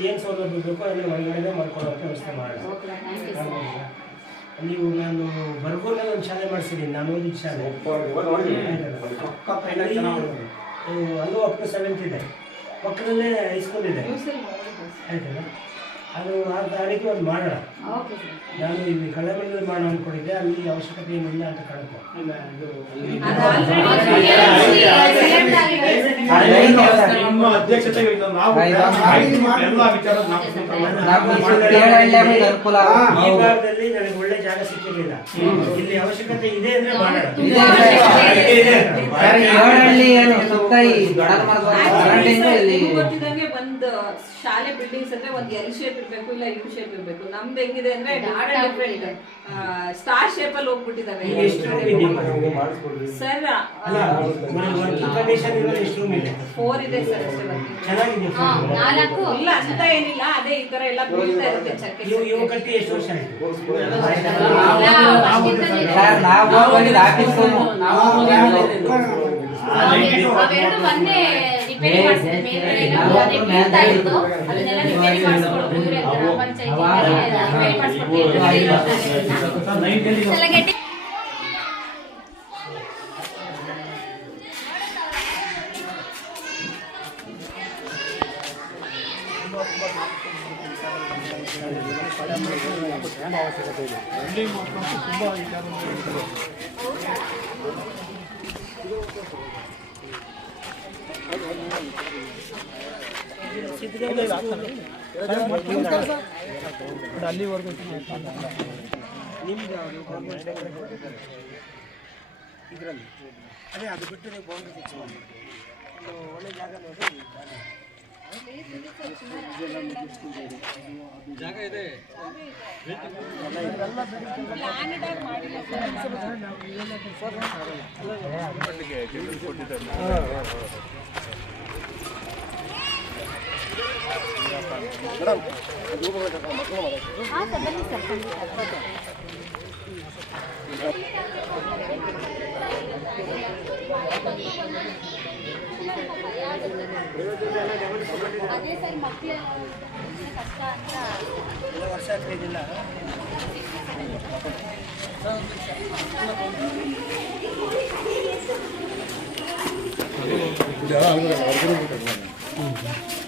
ಏನು ಸೌಲಭ್ಯ ಬೇಕೋ ಅದನ್ನ ಒಳಗಡೆ ಮಾಡ್ಕೊಳ್ಳೋಕೆ ವ್ಯವಸ್ಥೆ ಮಾಡೋದು ಓಕೆ ಥ್ಯಾಂಕ್ ಯು ನೀವು ನಾನು ಬರ್ಗೋನಲ್ಲಿ ಒಂದು ಶಾಲೆ ಮಾಡಿಸಿದ್ದೀನಿ ನಾನು ಓದಿದ ಶಾಲೆ. ಅಲ್ಲಿ, ಅಪ್ ಟು ಸೆವೆಂತ್ ಇದೆ. ಪಕ್ಕದಲ್ಲೇ ಹೈಸ್ಕೂಲ್ ಇದೆ ಆಯ್ತಲ್ಲ? ಅದು ಆ ತಾರೀಕು ಒಂದು ಮಾಡೋಣ. Okay sir. ನಾನು ಇಲ್ಲಿ ಕಳ್ಳಮಂಡಲ ಮಾಡೋಣ ಅಂದ್ಕೊಂಡಿದ್ದೆ ಅಲ್ಲಿ ಅವಶ್ಯಕತೆ ಏನಿಲ್ಲ ಅಂತ ಕಾಣುತ್ತೆ ನಿಮ್ಮ ಅಧ್ಯಕ್ಷತೆ ನಾವು ಎಲ್ಲ ವಿಚಾರ ಈ ಭಾಗದಲ್ಲಿ ನನಗೆ ಒಳ್ಳೆ ಜಾಗ ಸಿಕ್ಕಿರಲಿಲ್ಲ. ಇಲ್ಲಿ ಅವಶ್ಯಕತೆ ಇದೆ ಅಂದ್ರೆ ಮಾಡೋಣ. ಸುತ್ತ ಈ ದೊಡ್ಡ ಮರದ ಇಲ್ಲಿ ನಿಮ್ಗ್ ಗೊತ್ತಿದ್ದಂಗೆ ಒಂದು ಶಾಲೆ ಬಿಲ್ಡಿಂಗ್ಸ್ ಅಂದ್ರೆ ಒಂದ್ ಎಲ್ ಶೇಪ್ ಇರ್ಬೇಕು ಇಲ್ಲ ಯು ಶೇಪ್ ಇರ್ಬೇಕು. ನಮ್ದು ಹೆಂಗಿದೆ ಅಂದ್ರೆ ಡಿಫ್ರೆಂಟ್ ಸ್ಟಾರ್ ಶೇಪ್ ಅಲ್ಲಿ ಹೋಗ್ಬಿಟ್ಟಿದಾವೆ. ಸರ್ ಫೋರ್ ಇದೆ? ಸರ್ ಅಷ್ಟೇ ನಾಲ್ಕು. ಇಲ್ಲ ಅಂತ ಏನಿಲ್ಲ ಅದೇ ಈ ತರ ಎಲ್ಲ ಬೀಳ್ತಾ ಇರುತ್ತೆ ಚಕ್ಕೆ ನಾವು ಒಂದೇ ರಿಪೇರಿ ಮಾಡಿಸ್ತಾರೆ ಮೇಲ್ಗಡೆ ಎಲ್ಲ ಅದೇ ಬೀಳ್ತಾ ಇತ್ತು ಅದನ್ನೆಲ್ಲ ರಿಪೇರಿ ಮಾಡಿಸ್ಕೊಡ್ಬೇಕು ಇವ್ರೆ ಗ್ರಾಮ ಪಂಚಾಯತಿ ರಿಪೇರಿ ಮಾಡಿಸ್ಕೊಡ್ಬೇಕು ಸಲಗಟ್ಟಿ ನಿಮ್ದು ಇದರಲ್ಲಿ ಅದೇ ಅದು ಬಿಟ್ಟು ಒಂದು ಒಳ್ಳೆ ಜಾಗ ನೋಡಿ ಅದೇ ಸರ್ ಮಕ್ಕಳು ಕಷ್ಟ ಅಂತ ಎಲ್ಲ ವರ್ಷ ಆಗ್ತಿದ್ದಿಲ್ಲ ಮಾರ್ನಿಂಗ್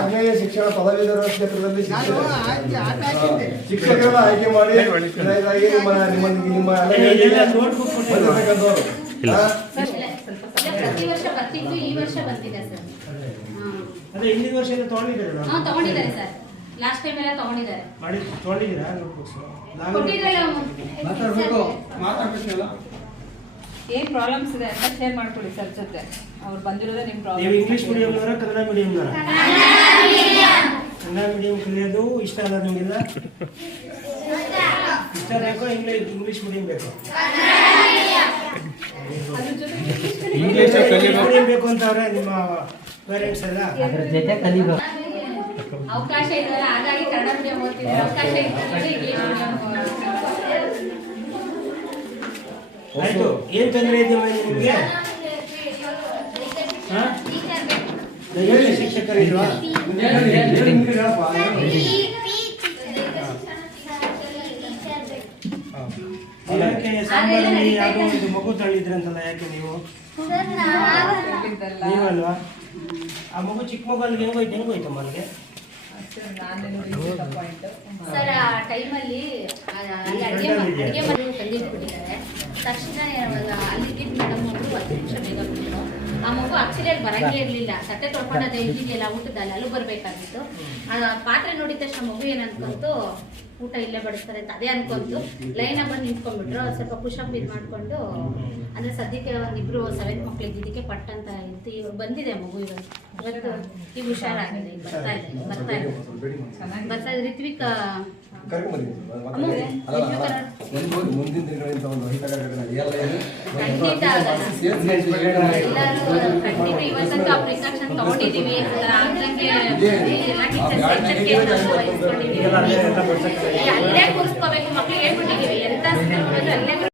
ಆಗ್ನೇಯ ಶಿಕ್ಷಣ ಪದವೀಧರ ಕ್ಷೇತ್ರದಲ್ಲಿ ಶಿಕ್ಷಕ ಶಿಕ್ಷಕರನ್ನ ಆಯ್ಕೆ ಮಾಡಿ ನಿಮ್ಮ ನಿಮ್ಮ ನಿಮ್ಮ? ಪ್ರತಿ ವರ್ಷ ಬರ್ತಿತ್ತು ಈ ವರ್ಷ ಬಂದಿದೆ ಸರ್. ಅದೇ. ಹಿಂದಿನ ವರ್ಷ ಎಲ್ಲ ತಗೊಂಡಿದ್ದೀರಾ ಹಾ ತಗೊಂಡಿದ್ದಾರೆ ಸರ್. ಲಾಸ್ಟ್ ಟೈಮ್ ಎಲ್ಲ ತಗೊಂಡಿದ್ದಾರೆ. ಮಾಡಿ ತಗೊಂಡಿದ್ದೀರಾ ನೋಟ್ಬುಕ್ಸ್ ಮಾತಾಡ್ಬೇಕಲ್ಲ. ಏನ್ ಪ್ರಾಬ್ಲಮ್ಸ್ ಇದೆ ಅಂತ ಶೇರ್ ಮಾಡ್ಕೊಳ್ಳಿ ಸರ್ ಜೊತೆ. ಅವ್ರು ಬಂದಿರೋದೇ ನಿಮ್ ನೀವು ಪ್ರಾಬ್ಲಮ್ ಇಂಗ್ಲಿಷ್ ಮೀಡಿಯಂ ಕನ್ನಡ ಮೀಡಿಯಂನವರ ಕನ್ನಡ ಮೀಡಿಯಂ ಕಲಿಯೋದು ಇಷ್ಟ ಅಲ್ಲ ನಿಮಗೆಲ್ಲ? ಇಷ್ಟ ಬೇಕೋ ಇಂಗ್ಲೀಷ್ ಇಂಗ್ಲೀಷ್ ಮೀಡಿಯಂ ಬೇಕು. ಇಂಗ್ಲೀಷ್ ಮೀಡಿಯಂ ಬೇಕು ಅಂತಾವ್ರೆ ನಿಮ್ಮ ಪೇರೆಂಟ್ಸ್ ಎಲ್ಲ. ಅದ್ರ ಜೊತೆ ಕಲಿಬೇಕು. ಅವಕಾಶ ಇದೆಯಲ್ಲ ಹಾಗಾಗಿ ಕನ್ನಡ ಮೀಡಿಯಂ ಓದ್ತಿದ್ದಾರೆ. ಅವಕಾಶ ಇದ್ದರೆ ಇಂಗ್ಲಿಷ್ ಮೀಡಿಯಂ ಆಯ್ತು ಏನ್ ತೊಂದರೆ ಇದೆ ನಿಮಗೆ? ಹೇಳಿ ದಯವಿಟ್ಟು ಶಿಕ್ಷಕರು ಇಲ್ವಾ? ಯಾಕೆ ಸಾಂಬಾರಲ್ಲಿ ಯಾವುದೋ ಒಂದು ಮಗು ತಳ್ಳಿದ್ರಂತಲ್ಲ ಯಾಕೆ ನೀವು? ನೀವಲ್ವಾ? ಆ ಮಗು ಚಿಕ್ಕ ಮಗು ಅಲ್ಲಿಗೆ ಹೆಂಗೋಯ್ತು ಹೆಂಗೋಯ್ತಮ್ಮ ಅಲ್ಲಿಗೆ ಸರ್ ಆ ಟೈಮಲ್ಲಿ ಅಲ್ಲಿ ಅಡುಗೆ ಅಡುಗೆ ಮನೆ ತಂದಿಟ್ಬಿಟ್ಟಿದ್ದಾರೆ ತಕ್ಷಣ ಅಲ್ಲಿಗೆ ಮೇಡಮ್ ಹತ್ತು ನಿಮಿಷ ಬೇಗ ಆ ಮಗು ಆಕ್ಚುಲಿ ಅಲ್ಲಿ ಬರಂಗೇ ಇರಲಿಲ್ಲ. ತಟ್ಟೆ ತೊಳ್ಕೊಂಡು ಅದು ಇಲ್ಲಿದೆಯಲ್ಲ ಊಟದಲ್ಲಿ ಅಲ್ಲೂ ಬರಬೇಕಾಗಿತ್ತು. ಆ ಪಾತ್ರೆ ನೋಡಿದ ತಕ್ಷಣ ಮಗು ಏನು ಅನ್ಕೊಂತು ಊಟ ಇಲ್ಲೇ ಬಡಿಸ್ತಾರೆ ಅಂತ ಅದೇ ಅನ್ಕೊಂತು. ಲೈನ್ ಬಂದು ನಿಂತ್ಕೊಂಡ್ಬಿಟ್ರು. ಸ್ವಲ್ಪ ಪುಷಪ್ ಇದು ಮಾಡ್ಕೊಂಡು ಅಂದ್ರೆ ಸದ್ಯಕ್ಕೆ ಒಂದಿಬ್ರು ಸೆವೆಂತ್ ಮಕ್ಳಿಗೆ ಇದಕ್ಕೆ ಪಟ್ ಅಂತ ಇತ್ತು ಇವಾಗ ಬಂದಿದೆ ಮಗು ಇವಾಗ ಇವತ್ತು ಈಗ ಹುಷಾರಾಗಿದೆ ಈಗ ಬರ್ತಾ ಇದೆ ಬರ್ತಾ ಇದೆ. ಬರ್ತಾ ಇದೆ. ರಿತ್ವಿಕ್ ಮುಂದಿನ ದಿನಗಳಿಂದ ಒಂದು? ಖಂಡಿತ ಇವತ್ತಂತೂ ಅಲ್ಲೇ ಕೂರಿಸ್ಕೋಬೇಕು ಮಕ್ಳಿಗೆ ಹೇಳ್ಬಿಟ್ಟಿದೀವಿ. ಎಂತ ಅಲ್ಲೇ